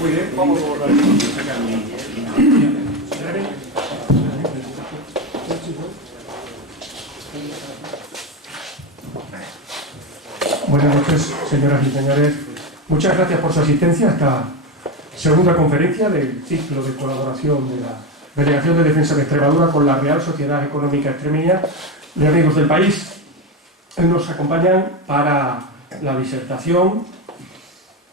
Muy bien, vamos a abordar. Buenas noches, señoras y señores. Muchas gracias por su asistencia a esta segunda conferencia del ciclo de colaboración de la Delegación de Defensa de Extremadura con la Real Sociedad Económica Extremeña de Amigos del País. Nos acompañan para la disertación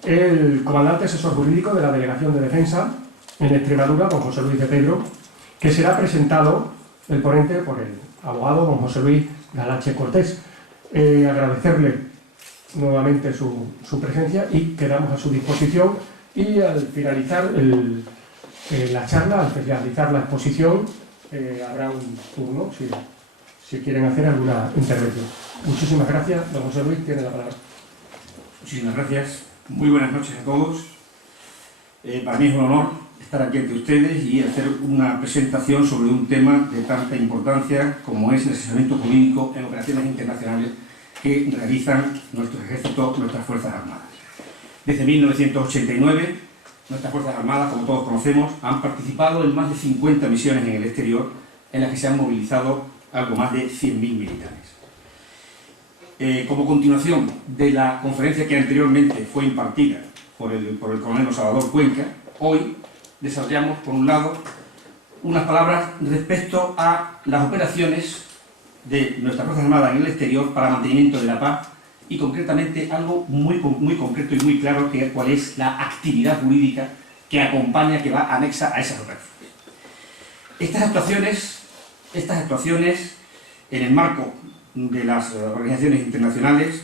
el comandante asesor jurídico de la Delegación de Defensa en Extremadura, don José Luis de Pedro, que será presentado el ponente por el abogado don José Luis Galache Cortés. Agradecerle nuevamente su presencia y quedamos a su disposición, y al finalizar la charla, al finalizar la exposición, habrá un turno si quieren hacer alguna intervención. Muchísimas gracias. Don José Luis tiene la palabra. Muchísimas gracias. Muy buenas noches a todos. Para mí es un honor estar aquí ante ustedes y hacer una presentación sobre un tema de tanta importancia como es el asesoramiento jurídico en operaciones internacionales que realizan nuestros ejércitos, nuestras Fuerzas Armadas. Desde 1989, nuestras Fuerzas Armadas, como todos conocemos, han participado en más de 50 misiones en el exterior, en las que se han movilizado algo más de 100.000 militares. Como continuación de la conferencia que anteriormente fue impartida por el coronel Salvador Cuenca, hoy desarrollamos, por un lado, unas palabras respecto a las operaciones de nuestras Fuerzas Armadas en el exterior para mantenimiento de la paz, y concretamente algo muy concreto y muy claro, que cuál es la actividad jurídica que acompaña, que va anexa a esas operaciones. Estas actuaciones en el marco de las organizaciones internacionales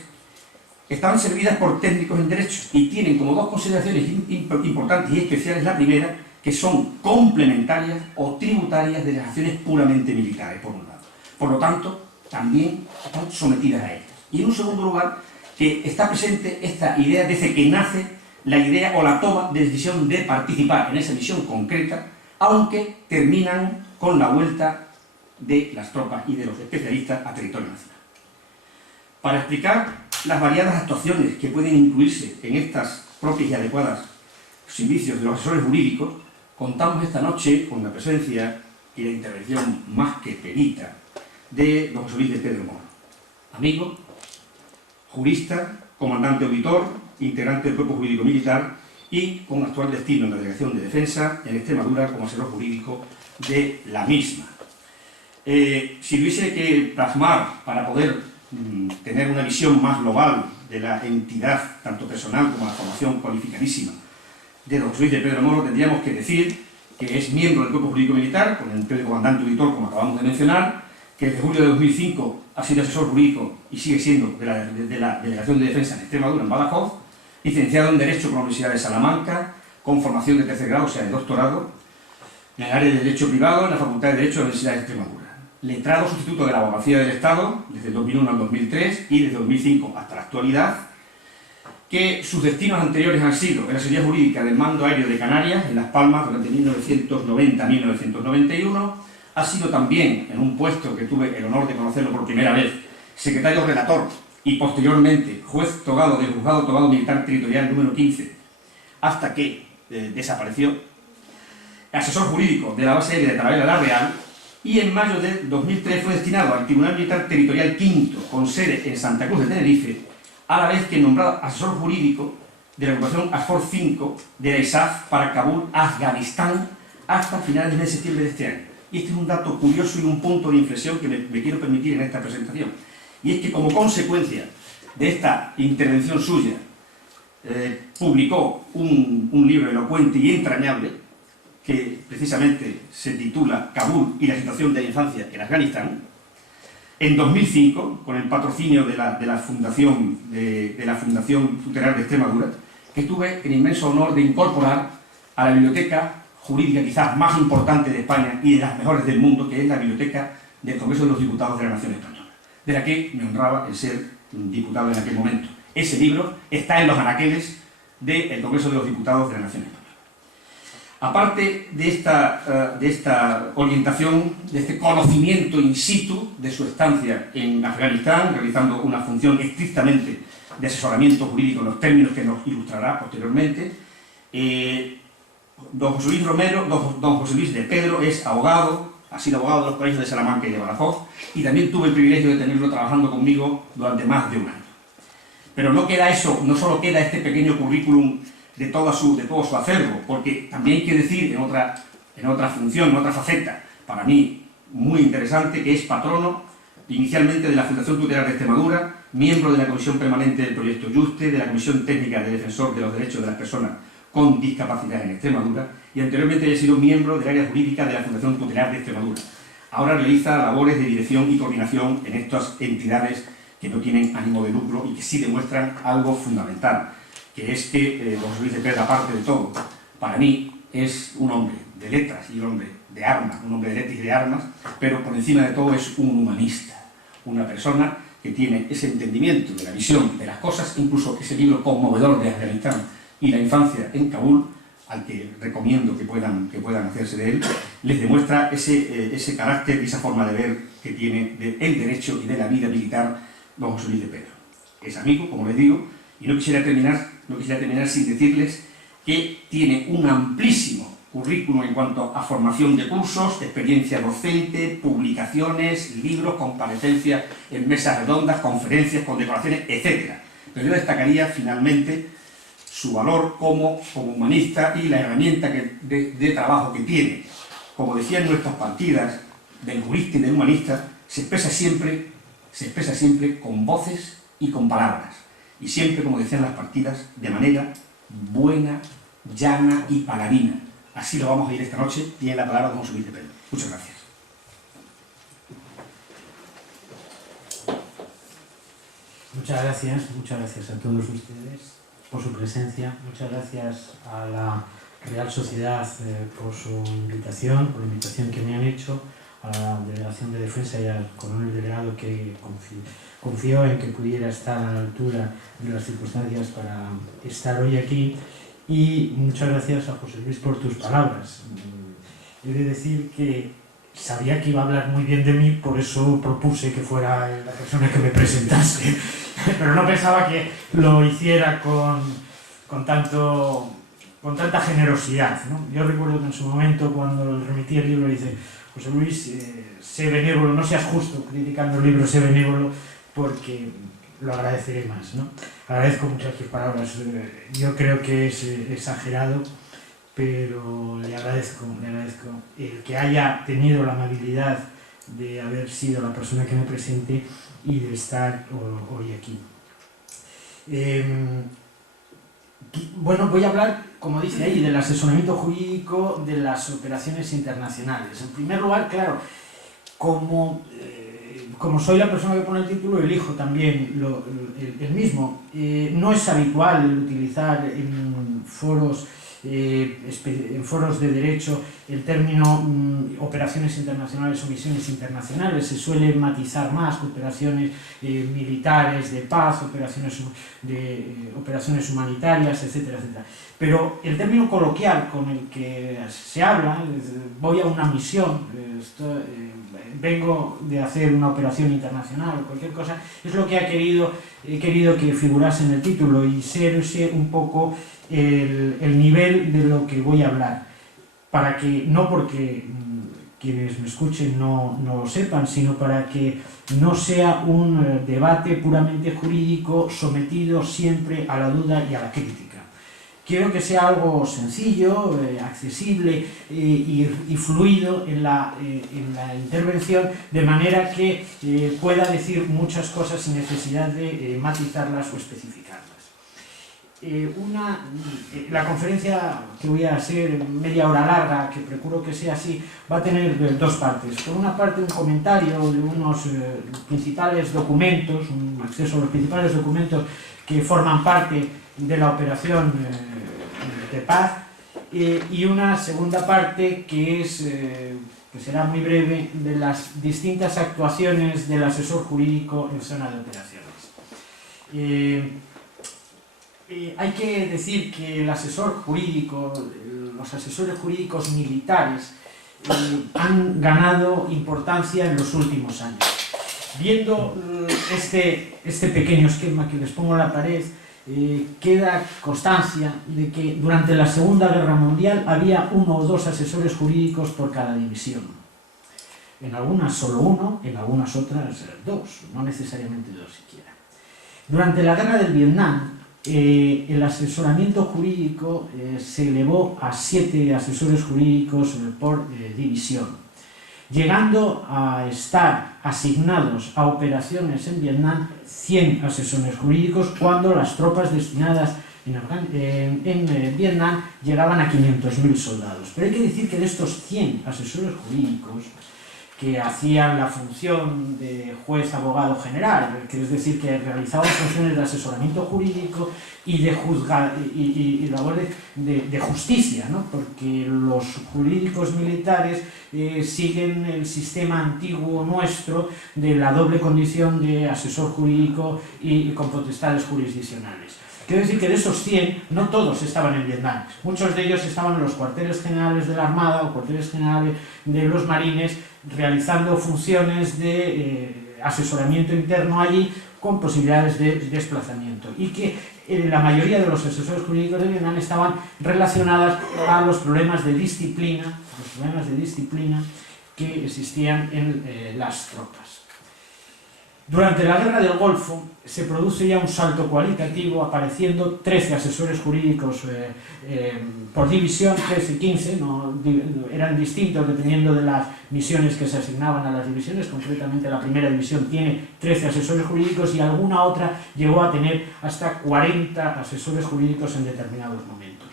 están servidas por técnicos en derecho y tienen como dos consideraciones importantes y especiales. La primera, que son complementarias o tributarias de las acciones puramente militares, por un lado. Por lo tanto, también están sometidas a ellas. Y en un segundo lugar, que está presente esta idea desde que nace la idea o la toma de decisión de participar en esa misión concreta, aunque terminan con la vuelta de las tropas y de los especialistas a territorio nacional. Para explicar las variadas actuaciones que pueden incluirse en estas propias y adecuadas servicios de los asesores jurídicos, contamos esta noche con la presencia y la intervención más que perita de don José Luis de Pedro Moro, amigo, jurista, comandante auditor, integrante del Cuerpo Jurídico Militar y con actual destino en la Delegación de Defensa en Extremadura como asesor jurídico de la misma. Si tuviese que plasmar para poder tener una visión más global de la entidad, tanto personal como la formación cualificadísima de don José Luis de Pedro Moro, tendríamos que decir que es miembro del Cuerpo Jurídico Militar, con el empleo de comandante auditor, como acabamos de mencionar, que desde julio de 2005 ha sido asesor jurídico y sigue siendo de la Delegación de Defensa en Extremadura, en Badajoz, licenciado en Derecho por la Universidad de Salamanca, con formación de tercer grado, o sea, de doctorado, en el área de Derecho Privado, en la Facultad de Derecho de la Universidad de Extremadura. Letrado sustituto de la Abogacía del Estado, desde el 2001 al 2003 y desde 2005 hasta la actualidad, que sus destinos anteriores han sido en la Asesoría Jurídica del Mando Aéreo de Canarias, en Las Palmas, durante 1990 a 1991, ha sido también, en un puesto que tuve el honor de conocerlo por primera vez, secretario relator y posteriormente juez togado del Juzgado Togado Militar Territorial número 15, hasta que desapareció, asesor jurídico de la base aérea de Talavera la Real, y en mayo de 2003 fue destinado al Tribunal Militar Territorial V, con sede en Santa Cruz de Tenerife, a la vez que nombrado asesor jurídico de la agrupación ASFOR 5 de la ISAF para Kabul, Afganistán, hasta finales de septiembre de este año. Y este es un dato curioso y un punto de inflexión que me quiero permitir en esta presentación. Y es que como consecuencia de esta intervención suya, publicó un libro elocuente y entrañable, que precisamente se titula Kabul y la situación de la infancia en Afganistán, en 2005, con el patrocinio de la Fundación Tutelar de Extremadura, que tuve el inmenso honor de incorporar a la biblioteca jurídica quizás más importante de España y de las mejores del mundo, que es la Biblioteca del Congreso de los Diputados de la Nación Española, de la que me honraba el ser diputado en aquel momento. Ese libro está en los anaqueles del Congreso de los Diputados de la Nación Española. Aparte de esta orientación, de este conocimiento in situ de su estancia en Afganistán, realizando una función estrictamente de asesoramiento jurídico en los términos que nos ilustrará posteriormente, Don José Luis Romero, don José Luis de Pedro es abogado, ha sido abogado de los colegios de Salamanca y de Badajoz, y también tuve el privilegio de tenerlo trabajando conmigo durante más de un año. Pero no queda eso, no solo queda este pequeño currículum de todo su acervo, porque también hay que decir en otra función, en otra faceta, para mí muy interesante, que es patrono inicialmente de la Fundación Tutelar de Extremadura, miembro de la Comisión Permanente del Proyecto Yuste, de la Comisión Técnica de Defensor de los Derechos de las Personas con Discapacidad en Extremadura, y anteriormente había sido miembro del área jurídica de la Fundación Tutelar de Extremadura. Ahora realiza labores de dirección y coordinación en estas entidades que no tienen ánimo de lucro y que sí demuestran algo fundamental, que es que don José Luis de Pedro, aparte de todo, para mí es un hombre de letras y un hombre de armas, un hombre de letras y de armas, pero por encima de todo es un humanista, una persona que tiene ese entendimiento de la visión de las cosas, incluso ese libro conmovedor de Afganistán y la infancia en Kabul, al que recomiendo que puedan hacerse de él, les demuestra ese carácter y esa forma de ver que tiene del derecho y de la vida militar don José Luis de Pedro. Es amigo, como les digo, y no quisiera terminar sin decirles que tiene un amplísimo currículum en cuanto a formación de cursos, experiencia docente, publicaciones, libros, comparecencias en mesas redondas, conferencias, condecoraciones, etc. Pero yo destacaría finalmente su valor como humanista y la herramienta de trabajo que tiene. Como decían nuestras partidas, del jurista y del humanista, se expresa siempre con voces y con palabras. Y siempre, como decían las partidas, de manera buena, llana y paladina. Así lo vamos a ir esta noche. Tiene la palabra don José Luis de Pedro. Muchas gracias. Muchas gracias a todos ustedes por su presencia. Muchas gracias a la Real Sociedad por su invitación, por la invitación que me han hecho, a la Delegación de Defensa y al coronel delegado que confió en que pudiera estar a la altura de las circunstancias para estar hoy aquí. Y muchas gracias a José Luis por tus palabras. He de decir que sabía que iba a hablar muy bien de mí, por eso propuse que fuera la persona que me presentase. Pero no pensaba que lo hiciera con tanta generosidad, ¿no? Yo recuerdo que en su momento, cuando le remití el libro, dice: José Luis, sé benévolo, no seas justo criticando el libro, sé benévolo, porque lo agradeceré más, ¿no? Agradezco muchas tus palabras. Yo creo que es exagerado, pero le agradezco el que haya tenido la amabilidad de haber sido la persona que me presente y de estar hoy aquí. Bueno, voy a hablar, como dice ahí, del asesoramiento jurídico de las operaciones internacionales. En primer lugar, claro, como soy la persona que pone el título, elijo también el mismo. No es habitual utilizar en foros de derecho el término operaciones internacionales o misiones internacionales. Se suele matizar más operaciones militares de paz, operaciones humanitarias, etcétera, etcétera. Pero el término coloquial con el que se habla, voy a una misión, vengo de hacer una operación internacional o cualquier cosa, es lo que he querido que figurase en el título y serse un poco el nivel de lo que voy a hablar, para que, no porque quienes me escuchen no lo sepan, sino para que no sea un debate puramente jurídico sometido siempre a la duda y a la crítica. Quiero que sea algo sencillo, accesible y fluido en la intervención, de manera que pueda decir muchas cosas sin necesidad de matizarlas o especificarlas. La conferencia, que voy a ser media hora larga, que procuro que sea así, va a tener dos partes. Por una parte, un comentario de unos principales documentos, un acceso a los principales documentos que forman parte de la operación de paz, y una segunda parte que será muy breve, de las distintas actuaciones del asesor jurídico en zona de operaciones. Hay que decir que el asesor jurídico, los asesores jurídicos militares han ganado importancia en los últimos años. Viendo este pequeño esquema que les pongo en la pared, queda constancia de que durante la Segunda Guerra Mundial había 1 o 2 asesores jurídicos por cada división. En algunas solo 1, en algunas otras 2, no necesariamente 2 siquiera. Durante la Guerra del Vietnam, el asesoramiento jurídico se elevó a 7 asesores jurídicos por división, llegando a estar asignados a operaciones en Vietnam 100 asesores jurídicos cuando las tropas destinadas en Vietnam llegaban a 500.000 soldados. Pero hay que decir que de estos 100 asesores jurídicos que hacían la función de juez abogado general, que es decir, que realizaban funciones de asesoramiento jurídico y de labores de justicia, ¿no? Porque los jurídicos militares siguen el sistema antiguo nuestro de la doble condición de asesor jurídico y con potestades jurisdiccionales. Quiero decir que de esos 100, no todos estaban en Vietnam. Muchos de ellos estaban en los cuarteles generales de la Armada o cuarteles generales de los Marines, realizando funciones de asesoramiento interno allí con posibilidades de desplazamiento. Y que la mayoría de los asesores jurídicos de Vietnam estaban relacionadas a los problemas de disciplina, que existían en las tropas. Durante la Guerra del Golfo se produce ya un salto cualitativo, apareciendo 13 asesores jurídicos por división, 13 y 15, eran distintos dependiendo de las misiones que se asignaban a las divisiones. Concretamente la primera división tiene 13 asesores jurídicos y alguna otra llegó a tener hasta 40 asesores jurídicos en determinados momentos.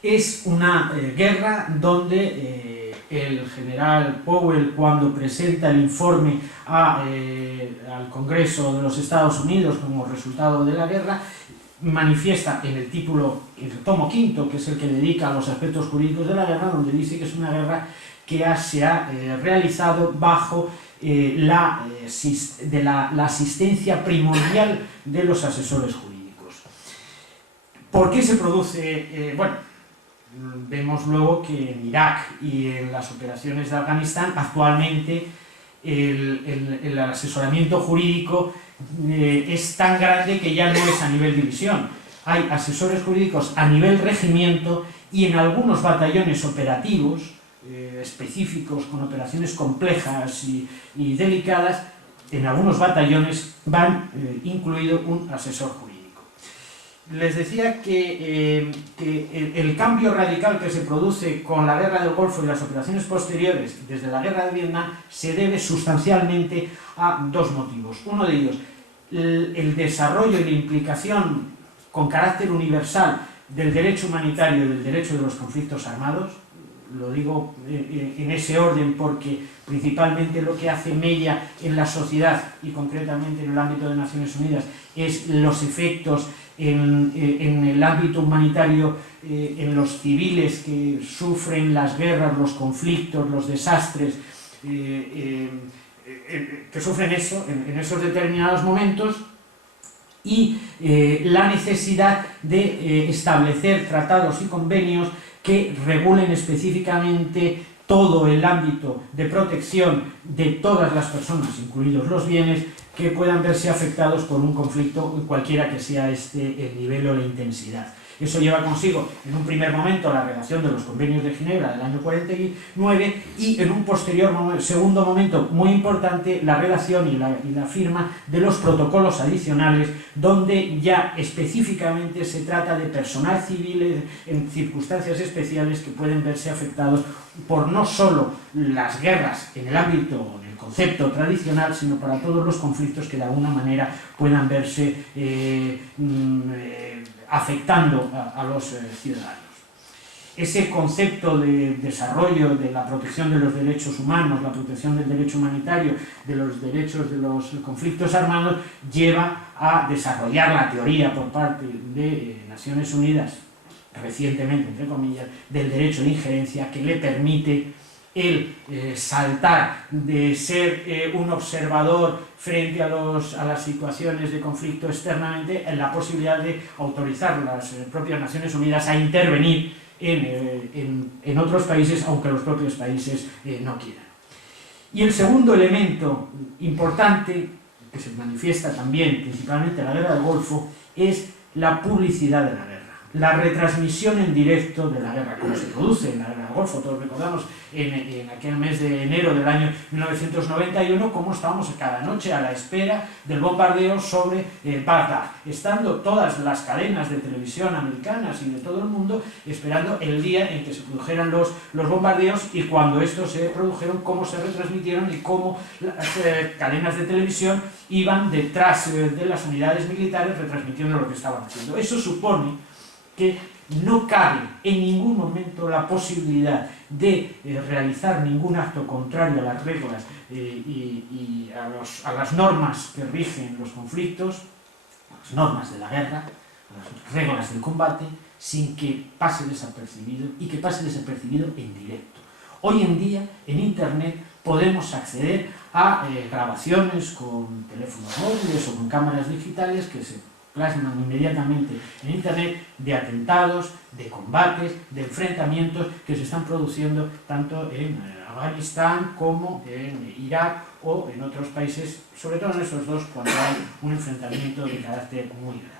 Es una guerra donde el general Powell, cuando presenta el informe al Congreso de los Estados Unidos como resultado de la guerra, manifiesta en el tomo quinto, que es el que dedica a los aspectos jurídicos de la guerra, donde dice que es una guerra que se ha realizado bajo la asistencia primordial de los asesores jurídicos. ¿Por qué se produce? Vemos luego que en Irak y en las operaciones de Afganistán actualmente el asesoramiento jurídico es tan grande que ya no es a nivel división. Hay asesores jurídicos a nivel regimiento y en algunos batallones operativos específicos con operaciones complejas y delicadas, en algunos batallones van incluido un asesor jurídico. Les decía que el cambio radical que se produce con la Guerra del Golfo y las operaciones posteriores desde la Guerra de Vietnam se debe sustancialmente a 2 motivos. Uno de ellos, el desarrollo y la implicación con carácter universal del derecho humanitario y del derecho de los conflictos armados. Lo digo en ese orden porque principalmente lo que hace mella en la sociedad y concretamente en el ámbito de Naciones Unidas es los efectos en el ámbito humanitario, en los civiles que sufren las guerras, los conflictos, los desastres, que sufren eso en esos determinados momentos, y la necesidad de establecer tratados y convenios que regulen específicamente todo el ámbito de protección de todas las personas, incluidos los bienes, que puedan verse afectados por un conflicto, cualquiera que sea el nivel o la intensidad. Eso lleva consigo, en un primer momento, la redacción de los convenios de Ginebra del año 49 y, en un segundo momento muy importante, la redacción y la firma de los protocolos adicionales, donde ya específicamente se trata de personal civil en circunstancias especiales que pueden verse afectados por no solo las guerras en el ámbito, en el concepto tradicional, sino para todos los conflictos que de alguna manera puedan verse afectando a los ciudadanos. Ese concepto de desarrollo de la protección de los derechos humanos, la protección del derecho humanitario, de los derechos de los conflictos armados, lleva a desarrollar la teoría por parte de Naciones Unidas, recientemente, entre comillas, del derecho de injerencia, que le permite el saltar de ser un observador frente a las situaciones de conflicto externamente en la posibilidad de autorizar a las propias Naciones Unidas a intervenir en otros países, aunque los propios países no quieran. Y el segundo elemento importante que se manifiesta también principalmente en la guerra del Golfo, es la publicidad de la guerra. La retransmisión en directo de la guerra, como se produce en la guerra del Golfo. Todos recordamos en aquel mes de enero del año 1991 cómo estábamos cada noche a la espera del bombardeo sobre Bagdad, estando todas las cadenas de televisión americanas y de todo el mundo esperando el día en que se produjeran los bombardeos, y cuando estos se produjeron, cómo se retransmitieron y cómo las cadenas de televisión iban detrás de las unidades militares retransmitiendo lo que estaban haciendo. Eso supone que no cabe en ningún momento la posibilidad de realizar ningún acto contrario a las reglas y a las normas que rigen los conflictos, a las normas de la guerra, a las reglas del combate, sin que pase desapercibido, y que pase desapercibido en directo. Hoy en día, en Internet, podemos acceder a grabaciones con teléfonos móviles o con cámaras digitales que se plasman inmediatamente en Internet de atentados, de combates, de enfrentamientos que se están produciendo tanto en Afganistán como en Irak o en otros países, sobre todo en estos dos, cuando hay un enfrentamiento de carácter muy grave.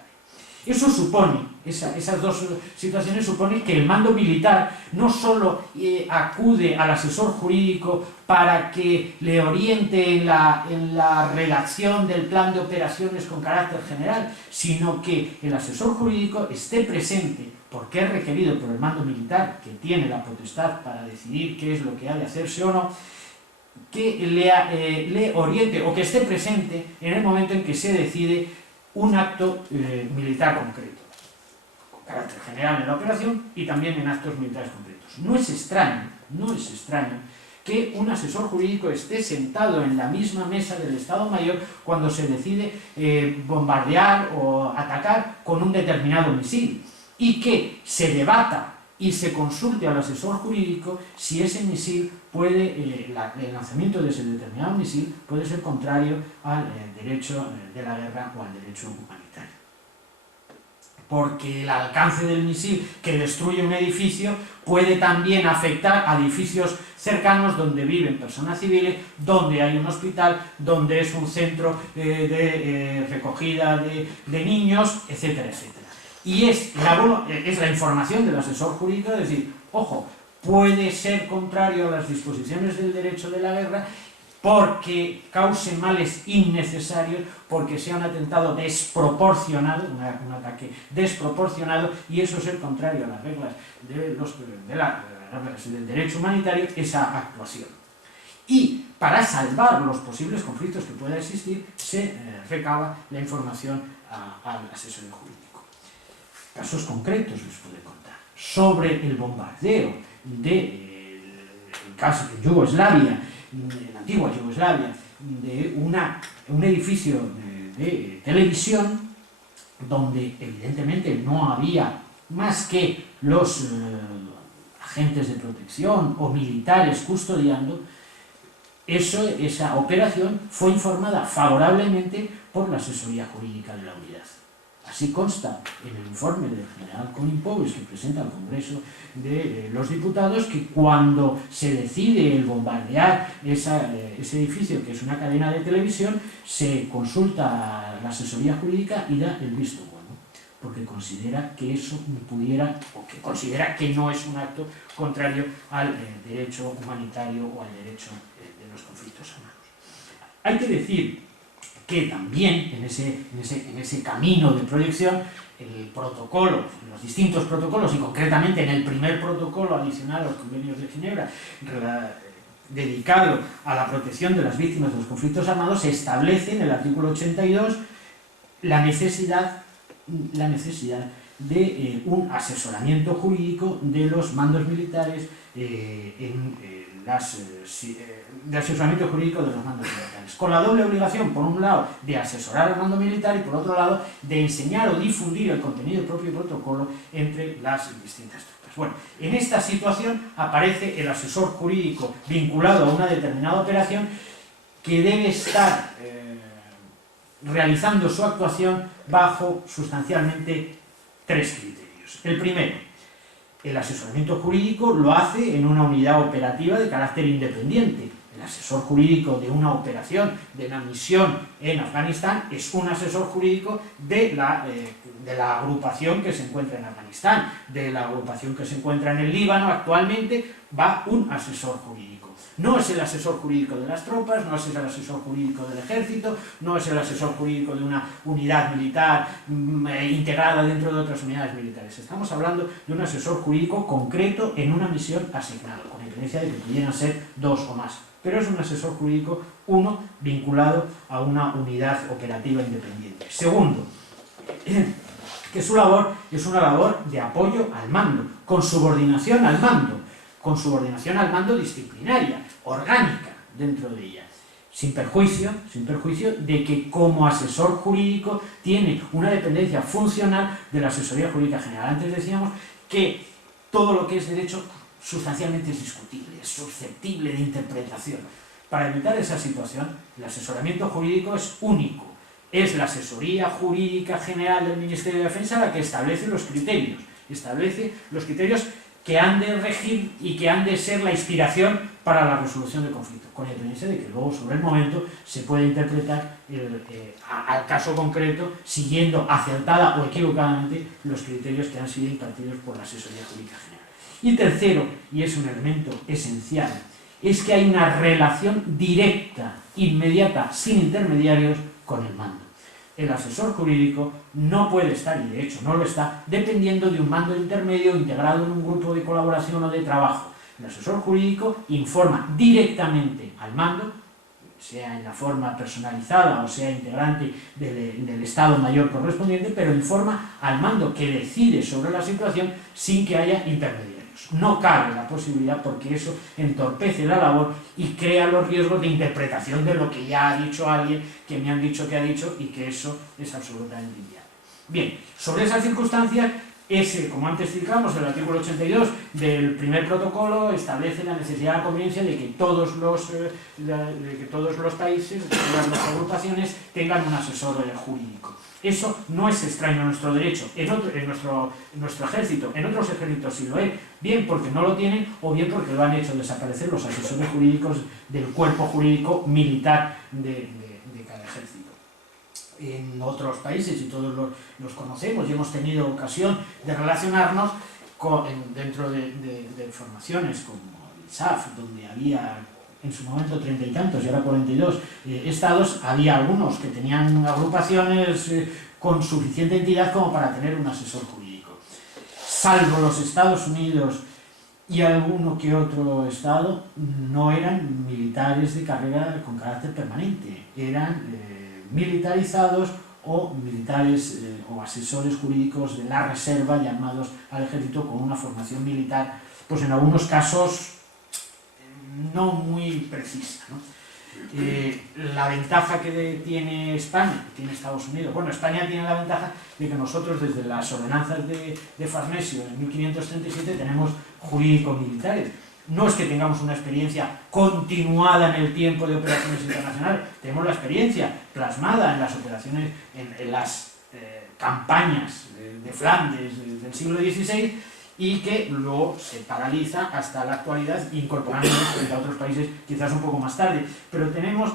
Eso supone, esas dos situaciones suponen que el mando militar no solo acude al asesor jurídico para que le oriente en la redacción del plan de operaciones con carácter general, sino que el asesor jurídico esté presente, porque es requerido por el mando militar, que tiene la potestad para decidir qué es lo que ha de hacerse o no, que le oriente o que esté presente en el momento en que se decide un acto militar concreto, con carácter general en la operación y también en actos militares concretos. No es extraño que un asesor jurídico esté sentado en la misma mesa del Estado Mayor cuando se decide bombardear o atacar con un determinado misil, y que se debata y se consulte al asesor jurídico si ese misil puede, el lanzamiento de ese determinado misil puede ser contrario al derecho de la guerra o al derecho humanitario. Porque el alcance del misil que destruye un edificio puede también afectar a edificios cercanos donde viven personas civiles, donde hay un hospital, donde es un centro de recogida de niños, etcétera, etcétera. Y es la información del asesor jurídico de decir, ojo, puede ser contrario a las disposiciones del derecho de la guerra porque cause males innecesarios, porque sea un atentado desproporcionado, un ataque desproporcionado, y eso es contrario a las reglas del derecho humanitario, esa actuación. Y para salvar los posibles conflictos que pueda existir, se recaba la información al asesor jurídico. Casos concretos les puedo contar. Sobre el bombardeo del caso de Yugoslavia, en la antigua Yugoslavia, de un edificio de televisión, donde evidentemente no había más que los agentes de protección o militares custodiando, esa operación fue informada favorablemente por la asesoría jurídica de la unidad. Así consta en el informe del general Colin Powell que presenta al Congreso de los Diputados, que cuando se decide el bombardear ese edificio, que es una cadena de televisión, se consulta a la asesoría jurídica y da el visto bueno, porque considera que eso pudiera, o que considera que no es un acto contrario al derecho humanitario o al derecho de los conflictos armados. Hay que decir que también en ese camino de proyección, el protocolo, los distintos protocolos, y concretamente en el primer protocolo adicional a los convenios de Ginebra, dedicado a la protección de las víctimas de los conflictos armados, se establece en el artículo 82 la necesidad de un asesoramiento jurídico de los mandos militares de asesoramiento jurídico de los mandos militares, con la doble obligación, por un lado, de asesorar al mando militar y, por otro lado, de enseñar o difundir el contenido del propio protocolo entre las distintas tropas. Bueno, en esta situación aparece el asesor jurídico vinculado a una determinada operación, que debe estar realizando su actuación bajo sustancialmente tres criterios. El primero, el asesoramiento jurídico lo hace en una unidad operativa de carácter independiente, El asesor jurídico de una operación, de una misión en Afganistán, es un asesor jurídico de la agrupación que se encuentra en Afganistán, de la agrupación que se encuentra en el Líbano actualmente, va un asesor jurídico. No es el asesor jurídico de las tropas, no es el asesor jurídico del ejército, no es el asesor jurídico de una unidad militar integrada dentro de otras unidades militares. Estamos hablando de un asesor jurídico concreto en una misión asignada, con independencia de que pudieran ser 2 o más. Pero es un asesor jurídico, uno, vinculado a una unidad operativa independiente. Segundo, que su labor es una labor de apoyo al mando, con subordinación al mando disciplinaria, orgánica dentro de ella, sin perjuicio de que como asesor jurídico tiene una dependencia funcional de la asesoría jurídica general. Antes decíamos que todo lo que es derecho sustancialmente es discutible, es susceptible de interpretación. Para evitar esa situación, el asesoramiento jurídico es único. Es la asesoría jurídica general del Ministerio de Defensa la que establece los criterios que han de regir y que han de ser la inspiración para la resolución del conflicto, con independencia de que luego sobre el momento se puede interpretar al caso concreto siguiendo acertada o equivocadamente los criterios que han sido impartidos por la asesoría jurídica general. Y tercero, y es un elemento esencial, es que hay una relación directa, inmediata, sin intermediarios, con el mando. El asesor jurídico no puede estar, y de hecho no lo está, dependiendo de un mando intermedio integrado en un grupo de colaboración o de trabajo. El asesor jurídico informa directamente al mando, sea en la forma personalizada o sea integrante del Estado Mayor correspondiente, pero informa al mando que decide sobre la situación sin que haya intermediarios. No cabe la posibilidad, porque eso entorpece la labor y crea los riesgos de interpretación de lo que ya ha dicho alguien, que me han dicho que ha dicho, y que eso es absolutamente inviable. Bien, sobre esas circunstancias, como antes citamos, el artículo 82 del primer protocolo establece la necesidad de la conveniencia de que todos los países, todas las agrupaciones, tengan un asesor jurídico. Eso no es extraño a nuestro derecho, en nuestro ejército, en otros ejércitos sí lo es, bien porque no lo tienen o bien porque lo han hecho desaparecer los asesores jurídicos del cuerpo jurídico militar de cada ejército. En otros países, y todos los conocemos y hemos tenido ocasión de relacionarnos dentro de formaciones como el ISAF, donde había en su momento 30 y tantos y ahora 42 estados, había algunos que tenían agrupaciones con suficiente entidad como para tener un asesor jurídico. Salvo los Estados Unidos y alguno que otro estado, no eran militares de carrera con carácter permanente, eran militarizados o militares o asesores jurídicos de la reserva llamados al ejército con una formación militar, pues en algunos casos no muy precisa, ¿no? La ventaja que tiene España, que tiene Estados Unidos, bueno, España tiene la ventaja de que nosotros desde las ordenanzas de Farnesio en 1537 tenemos jurídicos militares. No es que tengamos una experiencia continuada en el tiempo de operaciones internacionales, tenemos la experiencia plasmada en las operaciones, en las campañas de Flandes del siglo XVI, y que luego se paraliza hasta la actualidad, incorporándonos frente a otros países quizás un poco más tarde. Pero tenemos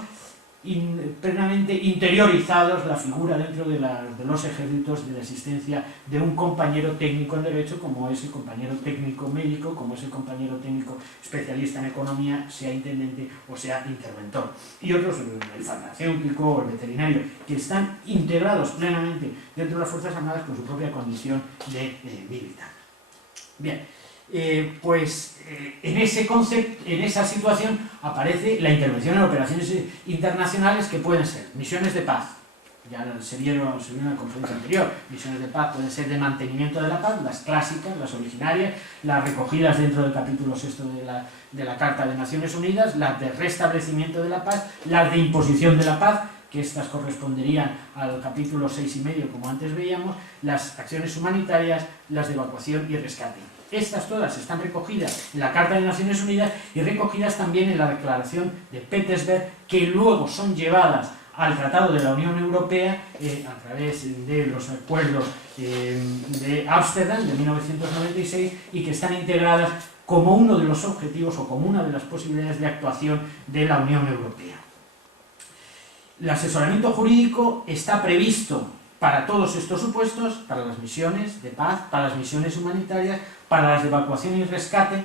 plenamente interiorizados la figura dentro de los ejércitos de la existencia de un compañero técnico en derecho, como es el compañero técnico médico, como es el compañero técnico especialista en economía, sea intendente o sea interventor. Y otros, el farmacéutico o el veterinario, que están integrados plenamente dentro de las Fuerzas Armadas con su propia condición de militar. Bien, en ese concepto, en esa situación aparece la intervención en operaciones internacionales que pueden ser misiones de paz, ya se vieron en la conferencia anterior. Misiones de paz pueden ser de mantenimiento de la paz, las clásicas, las originarias, las recogidas dentro del capítulo 6 de la Carta de Naciones Unidas, las de restablecimiento de la paz, las de imposición de la paz, que estas corresponderían al capítulo 6,5, como antes veíamos, las acciones humanitarias, las de evacuación y rescate. Estas todas están recogidas en la Carta de Naciones Unidas y recogidas también en la Declaración de Petersberg, que luego son llevadas al Tratado de la Unión Europea a través de los acuerdos de Ámsterdam de 1996, y que están integradas como uno de los objetivos o como una de las posibilidades de actuación de la Unión Europea. El asesoramiento jurídico está previsto para todos estos supuestos, para las misiones de paz, para las misiones humanitarias, para las de evacuación y rescate,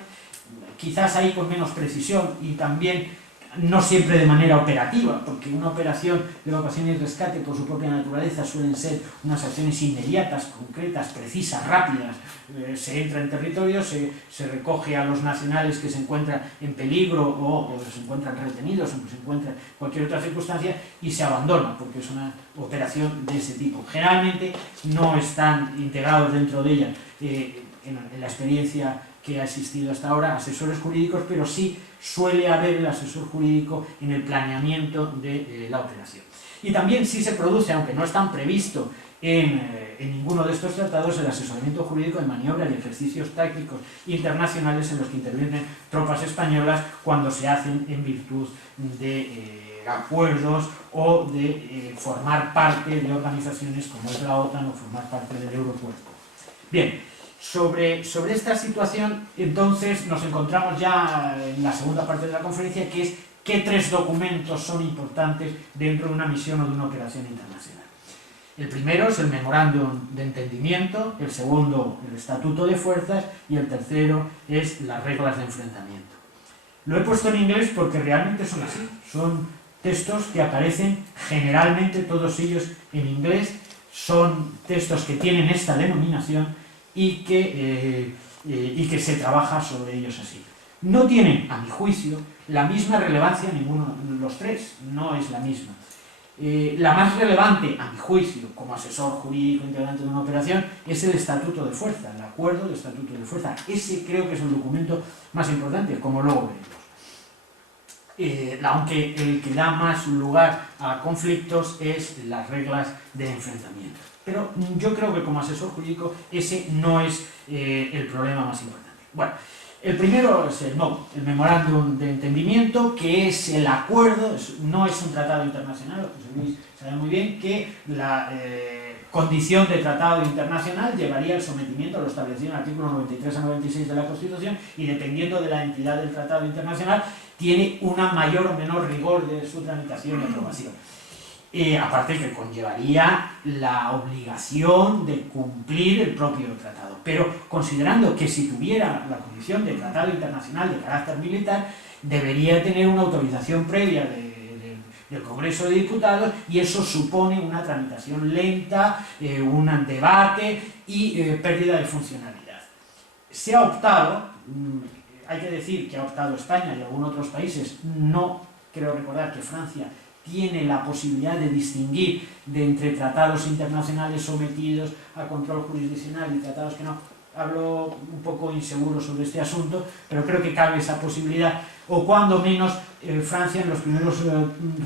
quizás ahí con menos precisión y también no siempre de manera operativa, porque una operación de evacuación y rescate por su propia naturaleza suelen ser unas acciones inmediatas, concretas, precisas, rápidas. Se entra en territorio, se recoge a los nacionales que se encuentran en peligro o se encuentran retenidos o se encuentran en cualquier otra circunstancia y se abandona, porque es una operación de ese tipo. Generalmente no están integrados dentro de ella, en la experiencia que ha existido hasta ahora, asesores jurídicos, pero sí suele haber el asesor jurídico en el planeamiento de la operación. Y también sí se produce, aunque no están previsto en ninguno de estos tratados, el asesoramiento jurídico de maniobras y ejercicios tácticos internacionales en los que intervienen tropas españolas cuando se hacen en virtud de acuerdos o de formar parte de organizaciones como es la OTAN o formar parte del Eurocuerpo. Bien. Sobre esta situación, entonces, nos encontramos ya en la segunda parte de la conferencia, que es qué tres documentos son importantes dentro de una misión o de una operación internacional. El primero es el memorándum de entendimiento, el segundo el estatuto de fuerzas y el tercero es las reglas de enfrentamiento. Lo he puesto en inglés porque realmente son así, son textos que aparecen generalmente todos ellos en inglés, son textos que tienen esta denominación y que se trabaja sobre ellos así. No tienen, a mi juicio, la misma relevancia ninguno de los tres, no es la misma. La más relevante, a mi juicio, como asesor jurídico integrante de una operación, es el estatuto de fuerza, el acuerdo de estatuto de fuerza. Ese creo que es el documento más importante, como luego veremos. Aunque el que da más lugar a conflictos es las reglas de enfrentamiento. Pero yo creo que como asesor jurídico ese no es el problema más importante. Bueno, el primero es el memorándum de entendimiento, que es el acuerdo, no es un tratado internacional, José Luis sabe muy bien que la condición de tratado internacional llevaría al sometimiento a lo establecido en el artículo 93 a 96 de la Constitución y dependiendo de la entidad del tratado internacional tiene una mayor o menor rigor de su tramitación y aprobación. Aparte que conllevaría la obligación de cumplir el propio tratado. Pero considerando que si tuviera la condición de tratado internacional de carácter militar, debería tener una autorización previa del Congreso de Diputados y eso supone una tramitación lenta, un debate y pérdida de funcionalidad. Se ha optado, hay que decir que ha optado España y algunos otros países, no creo recordar que Francia tiene la posibilidad de distinguir de entre tratados internacionales sometidos a control jurisdiccional y tratados que no. Hablo un poco inseguro sobre este asunto, pero creo que cabe esa posibilidad, o cuando menos Francia en las primeras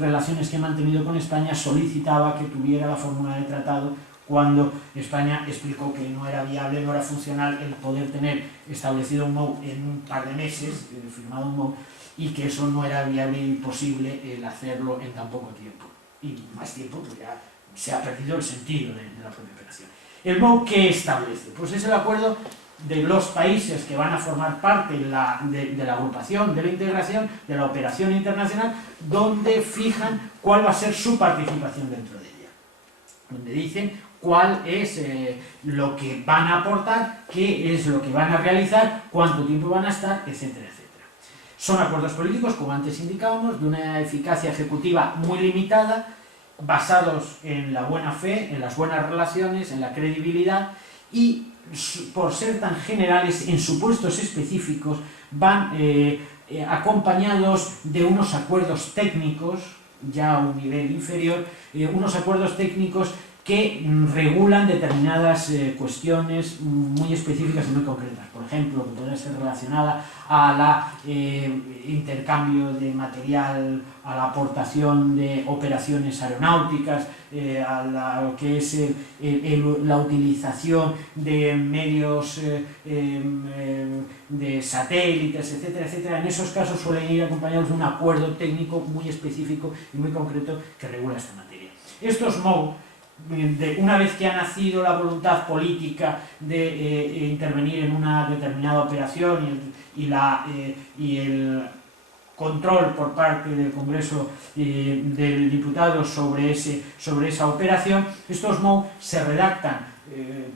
relaciones que ha mantenido con España solicitaba que tuviera la fórmula de tratado cuando España explicó que no era viable, no era funcional el poder tener establecido un MOU en un par de meses, firmado un MOU, y que eso no era viable y posible el hacerlo en tan poco tiempo. Y más tiempo, pues ya se ha perdido el sentido de la propia operación. ¿El MOU qué establece? Pues es el acuerdo de los países que van a formar parte de la agrupación, de la integración, de la operación internacional, donde fijan cuál va a ser su participación dentro de ella. Donde dicen cuál es lo que van a aportar, qué es lo que van a realizar, cuánto tiempo van a estar, etcétera, etcétera. Son acuerdos políticos, como antes indicábamos, de una eficacia ejecutiva muy limitada, basados en la buena fe, en las buenas relaciones, en la credibilidad y, por ser tan generales, en supuestos específicos, van acompañados de unos acuerdos técnicos, ya a un nivel inferior, unos acuerdos técnicos que regulan determinadas cuestiones muy específicas y muy concretas. Por ejemplo, que puede ser relacionada a la intercambio de material, a la aportación de operaciones aeronáuticas, a lo que es la utilización de medios de satélites, etcétera, etcétera. En esos casos suelen ir acompañados de un acuerdo técnico muy específico y muy concreto que regula esta materia. Estos MOU una vez que ha nacido la voluntad política de intervenir en una determinada operación y el control por parte del Congreso del Diputado sobre esa operación, estos MOU se redactan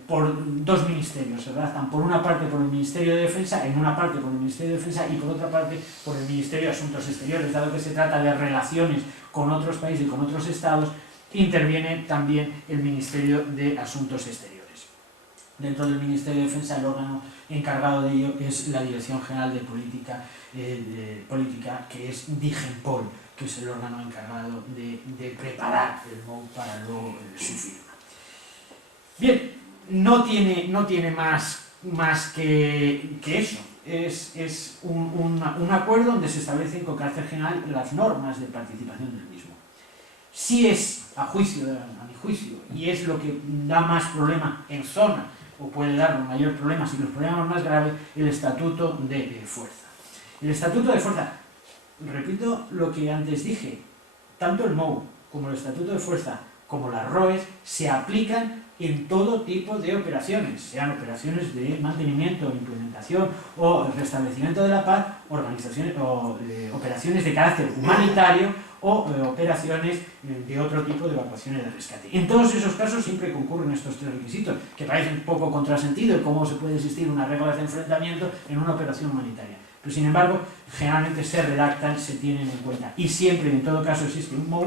por dos ministerios, se redactan por una parte por el Ministerio de Defensa, en una parte por el Ministerio de Defensa y por otra parte por el Ministerio de Asuntos Exteriores, dado que se trata de relaciones con otros países y con otros estados, interviene también el Ministerio de Asuntos Exteriores. Dentro del Ministerio de Defensa, el órgano encargado de ello es la Dirección General de Política, que es DIGENPOL, que es el órgano encargado de preparar el MOU para luego su firma. Bien, no tiene más que eso. Es un acuerdo donde se establecen con carácter general las normas de participación del mismo. Si es, a mi juicio, y es lo que da más problema en zona, o puede dar mayor problema, si los problemas más graves, el estatuto de fuerza. El estatuto de fuerza, repito lo que antes dije, tanto el MOU como el estatuto de fuerza como las ROEs se aplican en todo tipo de operaciones, sean operaciones de mantenimiento, implementación o restablecimiento de la paz, operaciones de carácter humanitario o operaciones de otro tipo de evacuaciones de rescate. En todos esos casos siempre concurren estos tres requisitos, que parecen un poco contrasentido de cómo se puede existir unas reglas de enfrentamiento en una operación humanitaria. Pero sin embargo, generalmente se redactan, se tienen en cuenta. Y siempre, en todo caso, existe un MOU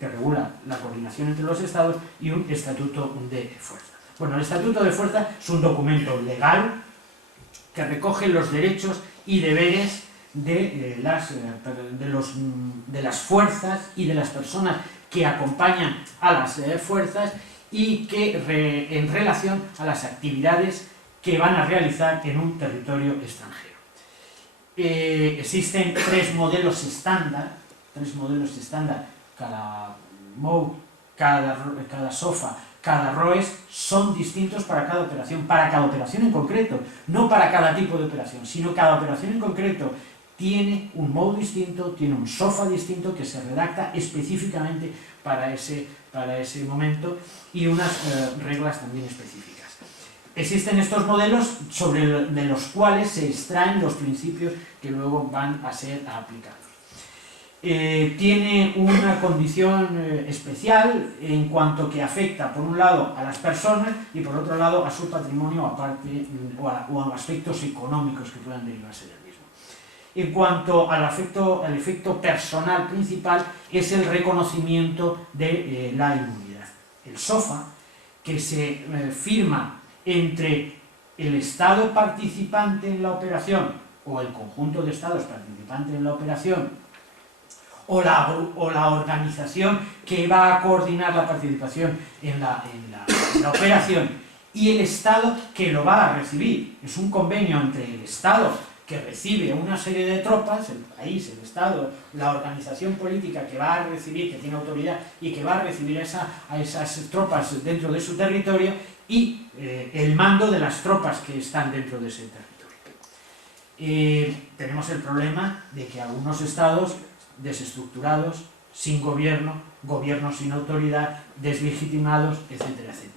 que regula la coordinación entre los estados y un estatuto de fuerza. Bueno, el estatuto de fuerza es un documento legal que recoge los derechos y deberes de las fuerzas y de las personas que acompañan a las fuerzas y que en relación a las actividades que van a realizar en un territorio extranjero. Existen tres modelos estándar, cada MOU, cada SOFA, cada ROES son distintos para cada operación en concreto, no para cada tipo de operación, sino cada operación en concreto tiene un MOU distinto, tiene un SOFA distinto que se redacta específicamente para ese momento y unas reglas también específicas. Existen estos modelos de los cuales se extraen los principios que luego van a ser aplicados. Tiene una condición especial en cuanto que afecta por un lado a las personas y por otro lado a su patrimonio o a aspectos económicos que puedan derivarse del mismo. En cuanto al efecto personal principal es el reconocimiento de la inmunidad. El SOFA, que se firma entre el Estado participante en la operación o el conjunto de Estados participantes en la operación o la organización que va a coordinar la participación en la operación y el Estado que lo va a recibir. Es un convenio entre el Estado que recibe una serie de tropas, el país, el Estado, la organización política que va a recibir, que tiene autoridad y que va a recibir a esas tropas dentro de su territorio y el mando de las tropas que están dentro de ese territorio. Tenemos el problema de que algunos estados desestructurados, sin gobierno, gobiernos sin autoridad, deslegitimados, etcétera, etcétera.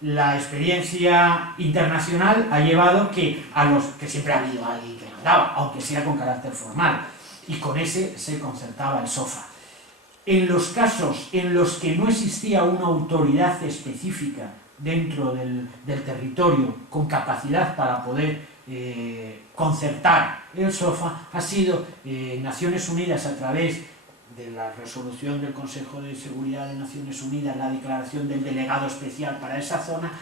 La experiencia internacional ha llevado que siempre ha habido alguien que mandaba, aunque sea con carácter formal, y con ese se concertaba el SOFA. En los casos en los que no existía una autoridad específica dentro del territorio con capacidad para poder concertar el SOFA, ha sido Naciones Unidas a través de la resolución del Consejo de Seguridad de Naciones Unidas, la declaración del delegado especial para esa zona,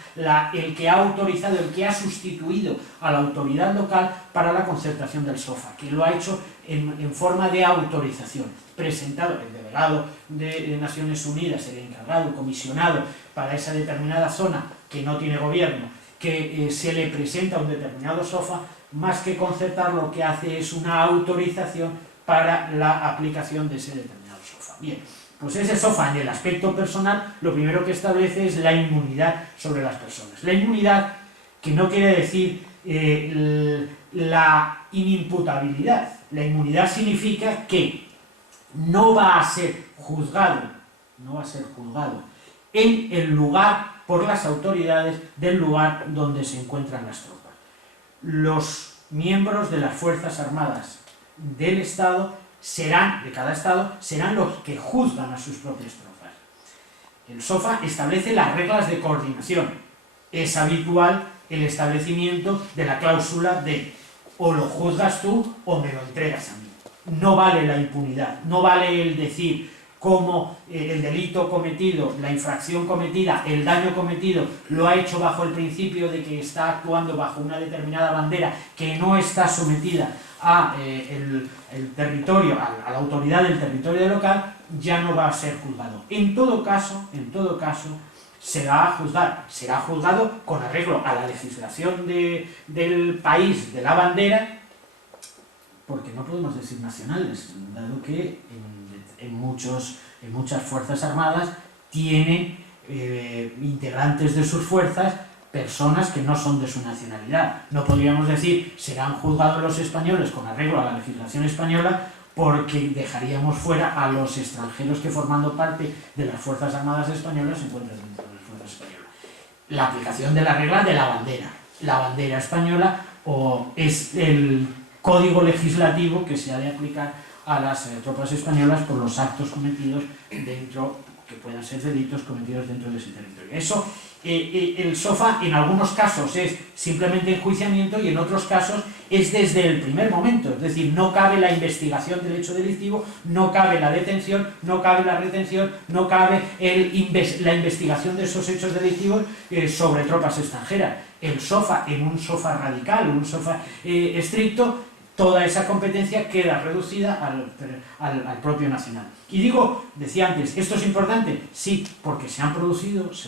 el que ha autorizado, el que ha sustituido a la autoridad local para la concertación del SOFA, que lo ha hecho en forma de autorización, presentado el delegado de Naciones Unidas, el encargado, comisionado para esa determinada zona que no tiene gobierno, que se le presenta un determinado SOFA, más que concertar lo que hace es una autorización para la aplicación de ese determinado SOFA. Bien, pues ese SOFA en el aspecto personal lo primero que establece es la inmunidad sobre las personas. La inmunidad, que no quiere decir la inimputabilidad. La inmunidad significa que no va a ser juzgado en el lugar, por las autoridades del lugar donde se encuentran las tropas. Los miembros de las Fuerzas Armadas del Estado de cada Estado, serán los que juzgan a sus propias tropas. El SOFA establece las reglas de coordinación. Es habitual el establecimiento de la cláusula de o lo juzgas tú o me lo entregas a mí. No vale la impunidad, no vale el decir cómo el delito cometido, la infracción cometida, el daño cometido lo ha hecho bajo el principio de que está actuando bajo una determinada bandera que no está sometida a el territorio, a la autoridad del territorio local, ya no va a ser juzgado. En todo caso, se va a juzgar, será juzgado con arreglo a la legislación del país, de la bandera, porque no podemos decir nacionales, dado que en muchas fuerzas armadas tienen integrantes de sus fuerzas personas que no son de su nacionalidad. No podríamos decir serán juzgados los españoles con arreglo a la legislación española, porque dejaríamos fuera a los extranjeros que, formando parte de las Fuerzas Armadas españolas, se encuentran dentro de las Fuerzas Españolas. La aplicación de la regla de la bandera. La bandera española es el código legislativo que se ha de aplicar a las tropas españolas por los actos cometidos dentro, que puedan ser delitos cometidos dentro de ese territorio. Eso, el SOFA en algunos casos es simplemente enjuiciamiento y en otros casos es desde el primer momento, es decir, no cabe la investigación del hecho delictivo, no cabe la detención, no cabe la retención, no cabe la investigación de esos hechos delictivos sobre tropas extranjeras. El SOFA, en un SOFA radical, en un SOFA estricto, toda esa competencia queda reducida al propio nacional. Y digo, decía antes, ¿esto es importante? Sí, porque se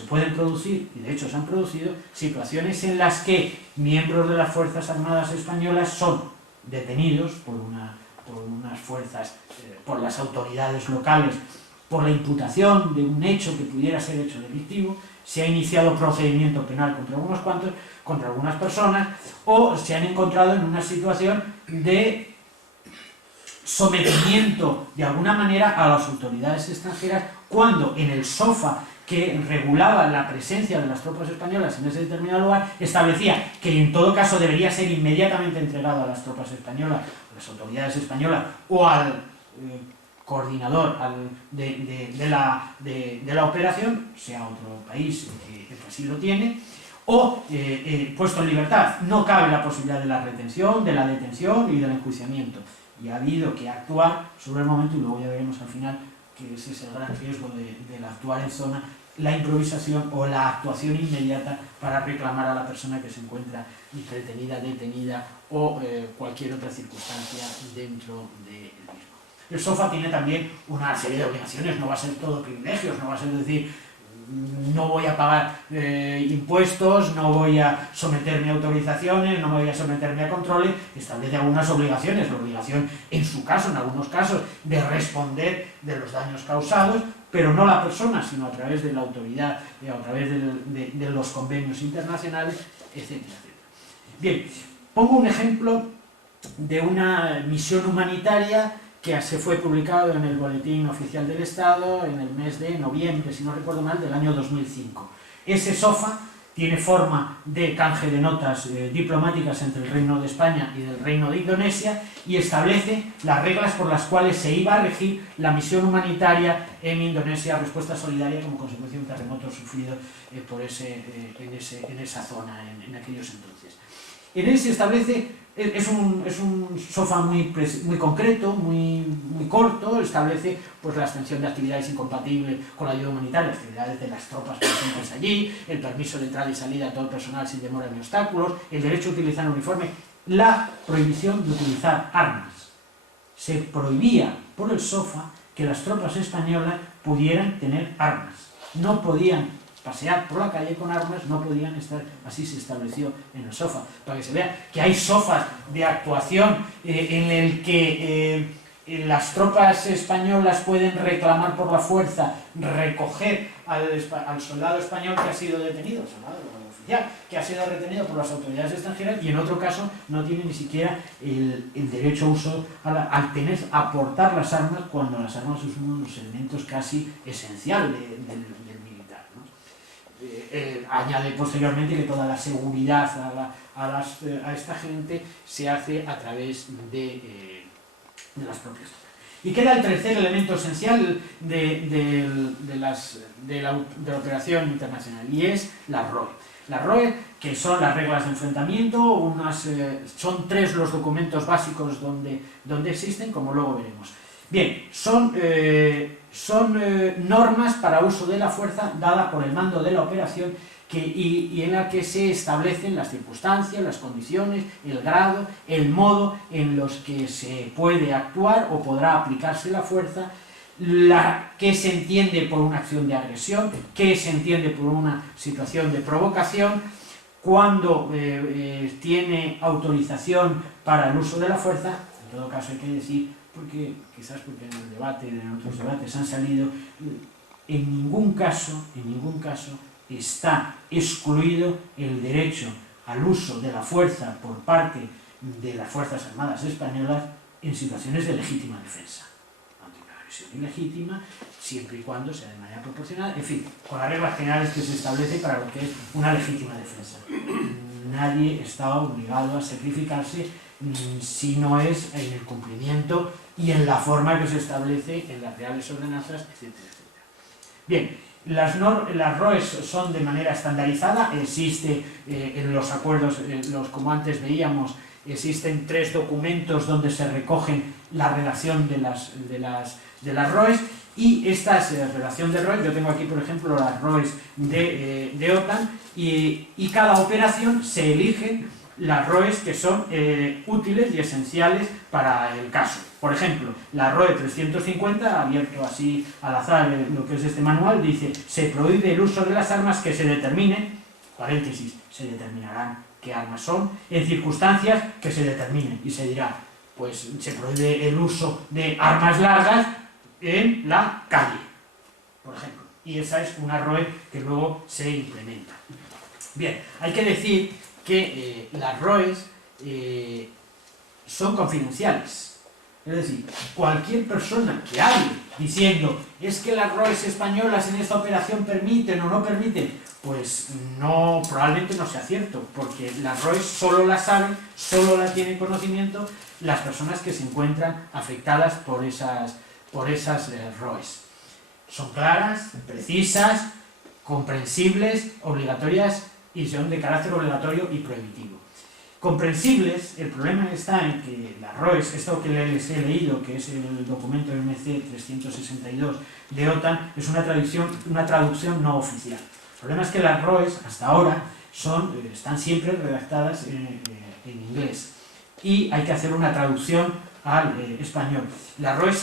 pueden producir, y de hecho se han producido, situaciones en las que miembros de las Fuerzas Armadas españolas son detenidos por unas fuerzas, por las autoridades locales, por la imputación de un hecho que pudiera ser hecho delictivo. Se ha iniciado procedimiento penal contra unos cuantos, contra algunas personas, o se han encontrado en una situación de sometimiento de alguna manera a las autoridades extranjeras, cuando en el SOFA que regulaba la presencia de las tropas españolas en ese determinado lugar establecía que en todo caso debería ser inmediatamente entregado a las tropas españolas, a las autoridades españolas o al coordinador de la operación, sea otro país que así lo tiene, o puesto en libertad. No cabe la posibilidad de la retención, de la detención y del enjuiciamiento. Y ha habido que actuar sobre el momento, y luego ya veremos al final que ese es el gran riesgo del actuar en zona, la improvisación o la actuación inmediata para reclamar a la persona que se encuentra retenida, detenida o cualquier otra circunstancia dentro del mismo. El SOFA tiene también una serie de obligaciones, no va a ser todo privilegios, no va a ser decir no voy a pagar impuestos, no voy a someterme a autorizaciones, no voy a someterme a controles. Establece algunas obligaciones, la obligación en su caso, en algunos casos, de responder de los daños causados, pero no la persona, sino a través de la autoridad, a través de los convenios internacionales, etcétera, etcétera. Bien, pongo un ejemplo de una misión humanitaria que se fue publicado en el Boletín Oficial del Estado en el mes de noviembre, si no recuerdo mal, del año 2005. Ese SOFA tiene forma de canje de notas diplomáticas entre el Reino de España y el Reino de Indonesia y establece las reglas por las cuales se iba a regir la misión humanitaria en Indonesia, respuesta solidaria como consecuencia de un terremoto sufrido en esa zona en aquellos entonces. En él se establece, es un SOFA muy concreto, muy corto, establece pues, la extensión de actividades incompatibles con la ayuda humanitaria, actividades de las tropas presentes allí, el permiso de entrada y salida a todo el personal sin demora ni obstáculos, el derecho a utilizar un uniforme, la prohibición de utilizar armas. Se prohibía por el SOFA que las tropas españolas pudieran tener armas, no podían pasear por la calle con armas, no podían estar, así se estableció en el SOFA, para que se vea que hay SOFAs de actuación en el que las tropas españolas pueden reclamar por la fuerza, recoger al soldado español que ha sido detenido, soldado oficial, que ha sido retenido por las autoridades extranjeras, y en otro caso no tiene ni siquiera el derecho a uso a portar las armas, cuando las armas son uno de los elementos casi esenciales del militar, ¿no? añade posteriormente que toda la seguridad a esta gente se hace a través de las propias tropas. Y queda el tercer elemento esencial de la operación internacional, y es la ROE. La ROE, que son las reglas de enfrentamiento, son 3 los documentos básicos donde existen, como luego veremos. Bien, son normas para uso de la fuerza dada por el mando de la operación y en la que se establecen las circunstancias, las condiciones, el grado, el modo en los que se puede actuar o podrá aplicarse la fuerza, qué se entiende por una acción de agresión, qué se entiende por una situación de provocación, cuándo tiene autorización para el uso de la fuerza. En todo caso hay que decir, quizás porque en el debate, en otros debates han salido, en ningún caso está excluido el derecho al uso de la fuerza por parte de las Fuerzas Armadas Españolas en situaciones de legítima defensa. Ante una agresión ilegítima, siempre y cuando sea de manera proporcional, en fin, con las reglas generales que se establece para lo que es una legítima defensa. Nadie está obligado a sacrificarse si no es en el cumplimiento y en la forma que se establece en las reales ordenanzas, etcétera, etcétera. Bien, las ROEs son de manera estandarizada, existe en los acuerdos, como antes veíamos, existen 3 documentos donde se recogen la redacción de las ROEs, y esta relación de ROEs, yo tengo aquí por ejemplo las ROEs de OTAN, y cada operación se eligen las ROEs que son útiles y esenciales para el caso. Por ejemplo, la ROE 350, abierto así al azar lo que es este manual, dice: se prohíbe el uso de las armas que se determinen, paréntesis, se determinarán qué armas son, en circunstancias que se determinen, y se dirá, pues se prohíbe el uso de armas largas en la calle, por ejemplo. Y esa es una ROE que luego se implementa. Bien, hay que decir que las ROEs son confidenciales. Es decir, cualquier persona que hable diciendo es que las ROEs españolas en esta operación permiten o no permiten, pues probablemente no sea cierto, porque las ROEs solo las saben, solo las tienen conocimiento las personas que se encuentran afectadas por esas ROEs. Son claras, precisas, comprensibles, obligatorias, y son de carácter obligatorio y prohibitivo. Comprensibles, el problema está en que las ROEs, esto que les he leído, que es el documento MC 362 de OTAN, es una traducción no oficial. El problema es que las ROEs, hasta ahora, están siempre redactadas en inglés, y hay que hacer una traducción al español. Las ROEs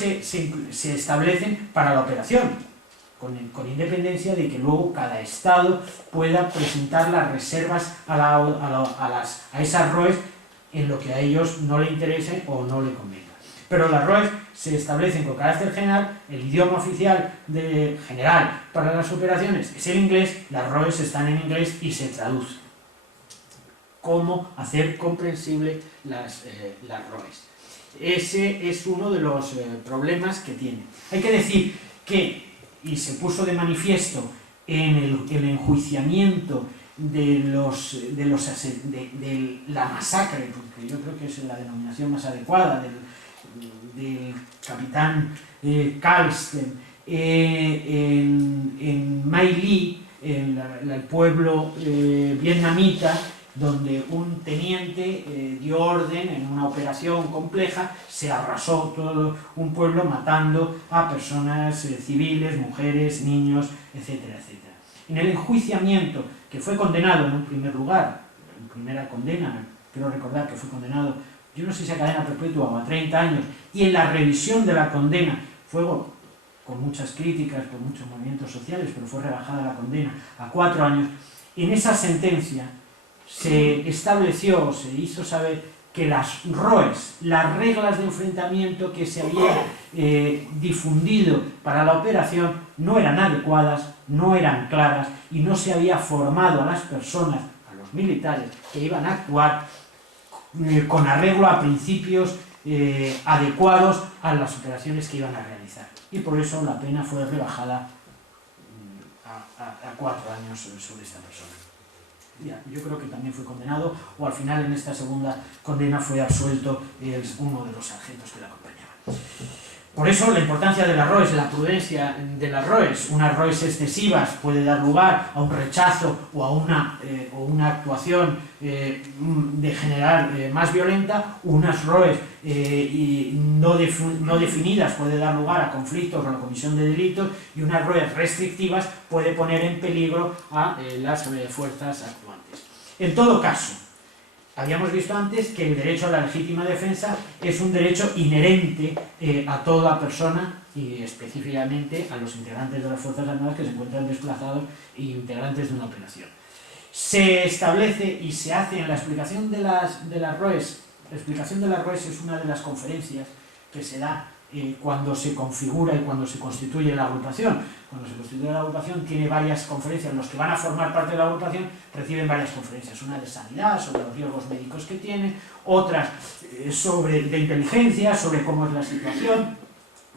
se establecen para la operación, con independencia de que luego cada Estado pueda presentar las reservas a esas ROEs en lo que a ellos no le interese o no le convenga. Pero las ROEs se establecen con carácter general, el idioma oficial general para las operaciones es el inglés, las ROEs están en inglés y se traducen. ¿Cómo hacer comprensible las ROEs? Ese es uno de los problemas que tiene. Hay que decir que, y se puso de manifiesto en el enjuiciamiento de la masacre, porque yo creo que es la denominación más adecuada, del capitán Carlsten en Mai Li, en el pueblo vietnamita, donde un teniente dio orden en una operación compleja, se arrasó todo un pueblo matando a personas civiles, mujeres, niños, etcétera, etcétera. En el enjuiciamiento, que fue condenado en un primer lugar, en primera condena, quiero recordar que fue condenado, yo no sé si a cadena perpetua o a 30 años, y en la revisión de la condena fue con muchas críticas, por muchos movimientos sociales, pero fue rebajada la condena a 4 años. En esa sentencia se estableció, se hizo saber que las ROEs, las reglas de enfrentamiento que se habían difundido para la operación, no eran adecuadas, no eran claras, y no se había formado a las personas, a los militares que iban a actuar con arreglo a principios adecuados a las operaciones que iban a realizar. Y por eso la pena fue rebajada a 4 años sobre esta persona. Ya, yo creo que también fue condenado, o al final en esta segunda condena fue absuelto uno de los sargentos que le acompañaban. Por eso la importancia del arroes, la prudencia del arroes. Unas arroes excesivas puede dar lugar a un rechazo o a una actuación de general más violenta. Unas arroes no definidas puede dar lugar a conflictos o a la comisión de delitos, y unas arroes restrictivas puede poner en peligro a las fuerzas actuantes. En todo caso, habíamos visto antes que el derecho a la legítima defensa es un derecho inherente a toda persona, y específicamente a los integrantes de las Fuerzas Armadas que se encuentran desplazados e integrantes de una operación. Se establece y se hace en la explicación de las ROEs. La explicación de las ROEs es una de las conferencias que se da cuando se configura y cuando se constituye la agrupación. Cuando se constituye la agrupación tiene varias conferencias. Los que van a formar parte de la agrupación reciben varias conferencias. Una de sanidad, sobre los riesgos médicos que tienen, otras de inteligencia, sobre cómo es la situación,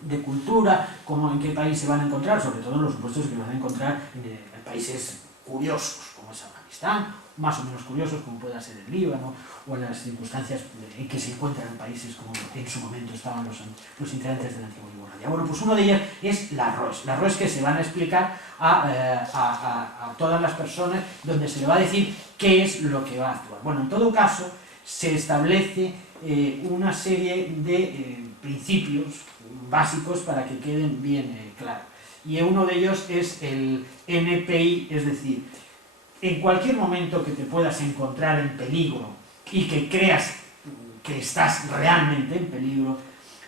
de cultura, en qué país se van a encontrar, sobre todo en los supuestos que van a encontrar en países curiosos, como es Afganistán, más o menos curiosos, como pueda ser el Líbano, o en las circunstancias en que se encuentran en países como en su momento estaban los integrantes de la antigua Yugoslavia. Bueno, pues uno de ellas es las ROEs que se van a explicar a todas las personas, donde se le va a decir qué es lo que va a actuar. Bueno, en todo caso, se establece una serie de principios básicos para que queden bien claros. Y uno de ellos es el NPI, es decir, en cualquier momento que te puedas encontrar en peligro y que creas que estás realmente en peligro,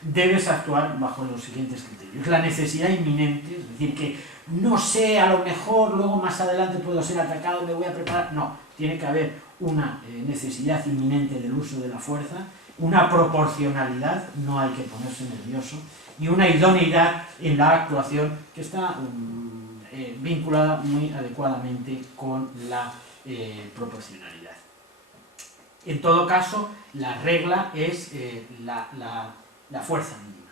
debes actuar bajo los siguientes criterios. La necesidad inminente, es decir, que no sé, a lo mejor luego más adelante puedo ser atacado, me voy a preparar. No, tiene que haber una necesidad inminente del uso de la fuerza, una proporcionalidad, no hay que ponerse nervioso, y una idoneidad en la actuación que está vinculada muy adecuadamente con la proporcionalidad. En todo caso, la regla es la fuerza mínima.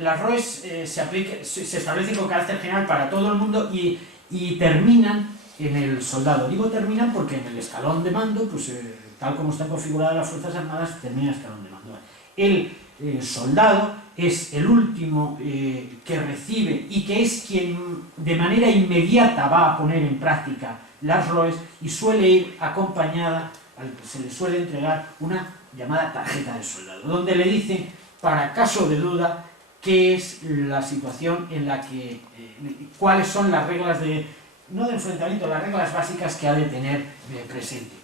Las ROEs se establecen con carácter general para todo el mundo y terminan en el soldado. Digo terminan porque en el escalón de mando, pues tal como están configuradas las Fuerzas Armadas, termina el escalón de mando. El soldado es el último que recibe y que es quien de manera inmediata va a poner en práctica las ROEs, y suele ir acompañada, se le suele entregar una llamada tarjeta de soldado, donde le dicen, para caso de duda, qué es la situación en la que, cuáles son las reglas no de enfrentamiento, las reglas básicas que ha de tener presente.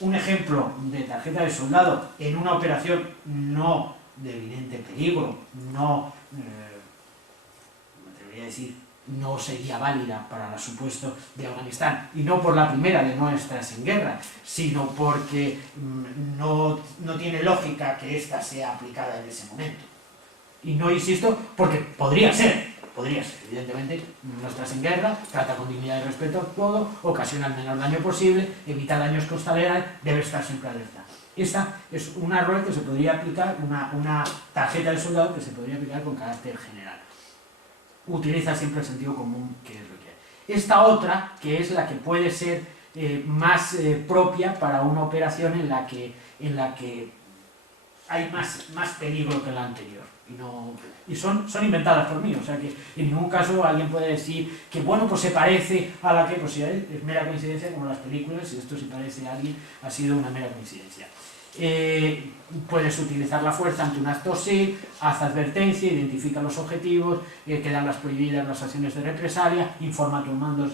Un ejemplo de tarjeta de soldado en una operación no de evidente peligro, no, me atrevería a decir, no sería válida para el supuesto de Afganistán, y no por la primera de no estás en guerra, sino porque no tiene lógica que ésta sea aplicada en ese momento. Y no insisto, porque podría ser, evidentemente, no estás en guerra, trata con dignidad y respeto todo, ocasiona el menor daño posible, evita daños colaterales, debe estar siempre alerta. Esta es una ROE que se podría aplicar, una tarjeta de soldado que se podría aplicar con carácter general. Utiliza siempre el sentido común, que es lo que hay. Esta otra, que es la que puede ser más propia para una operación en la que hay más peligro que la anterior. Y son inventadas por mí, o sea que en ningún caso alguien puede decir que bueno, pues se parece a la que, pues si es mera coincidencia, como las películas, si esto se parece a alguien, ha sido una mera coincidencia. Puedes utilizar la fuerza ante un acto sí, haz advertencia, identifica los objetivos, quedan las prohibidas las acciones de represalia, informa a tus mandos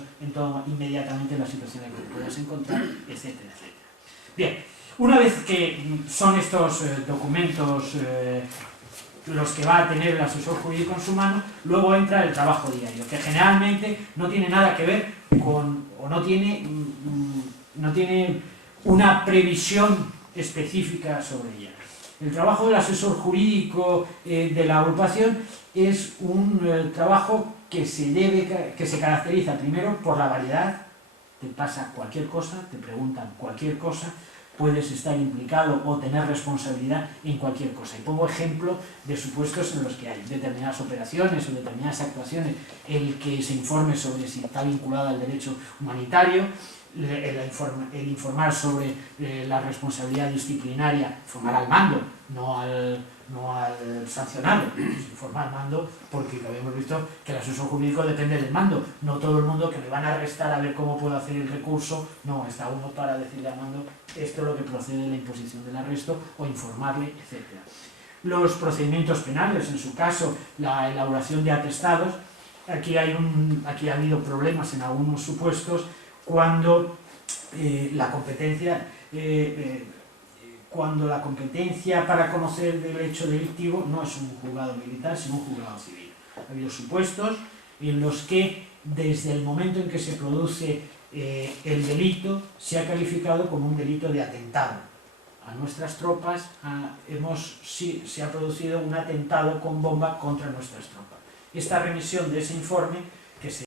inmediatamente en la situación en la que te puedas encontrar, etcétera, etcétera. Bien, una vez que son estos documentos los que va a tener el asesor jurídico en su mano, luego entra el trabajo diario, que generalmente no tiene nada que ver con, o no tiene una previsión específica sobre ella. El trabajo del asesor jurídico de la agrupación es un trabajo que se caracteriza primero por la variedad. Te pasa cualquier cosa, te preguntan cualquier cosa, puedes estar implicado o tener responsabilidad en cualquier cosa. Y pongo ejemplo de supuestos en los que hay determinadas operaciones o determinadas actuaciones, el que se informe sobre si está vinculado al derecho humanitario, el informar sobre la responsabilidad disciplinaria, informar al mando, no al sancionado, informar al mando, porque lo habíamos visto que el asesor jurídico depende del mando, no todo el mundo que me van a arrestar a ver cómo puedo hacer el recurso, no, está uno para decirle al mando esto es lo que procede de la imposición del arresto o informarle, etc. Los procedimientos penales, en su caso la elaboración de atestados, aquí ha habido problemas en algunos supuestos cuando la competencia para conocer del hecho delictivo no es un juzgado militar, sino un juzgado civil. Ha habido supuestos en los que desde el momento en que se produce el delito se ha calificado como un delito de atentado. A nuestras tropas se ha producido un atentado con bomba contra nuestras tropas. Esta remisión de ese informe que se